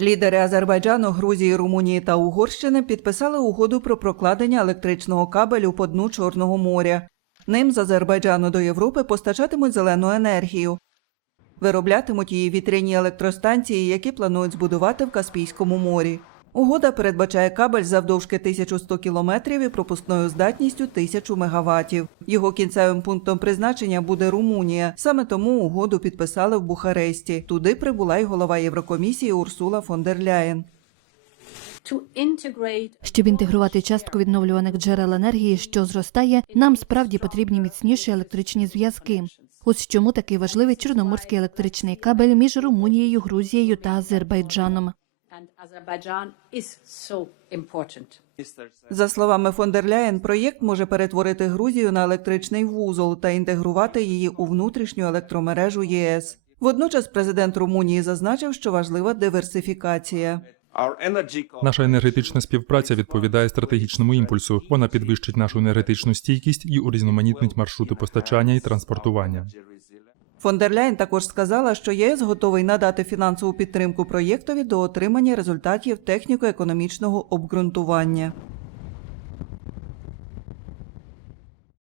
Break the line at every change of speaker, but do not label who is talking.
Лідери Азербайджану, Грузії, Румунії та Угорщини підписали угоду про прокладення електричного кабелю по дну Чорного моря. Ним з Азербайджану до Європи постачатимуть зелену енергію. Вироблятимуть її вітряні електростанції, які планують збудувати в Каспійському морі. Угода передбачає кабель завдовжки 1100 кілометрів і пропускною здатністю 1000 мегаваттів. Його кінцевим пунктом призначення буде Румунія. Саме тому угоду підписали в Бухаресті. Туди прибула й голова Єврокомісії Урсула фон дер Ляєн.
Щоб інтегрувати частку відновлюваних джерел енергії, що зростає, нам справді потрібні міцніші електричні зв'язки. Ось чому такий важливий чорноморський електричний кабель між Румунією, Грузією та Азербайджаном.
За словами фон дер Ляєн, проєкт може перетворити Грузію на електричний вузол та інтегрувати її у внутрішню електромережу ЄС. Водночас президент Румунії зазначив, що важлива диверсифікація.
Наша енергетична співпраця відповідає стратегічному імпульсу. Вона підвищить нашу енергетичну стійкість і урізноманітнить маршрути постачання і транспортування.
Фон дер Ляєн також сказала, що ЄС готовий надати фінансову підтримку проєктові до отримання результатів техніко-економічного обґрунтування.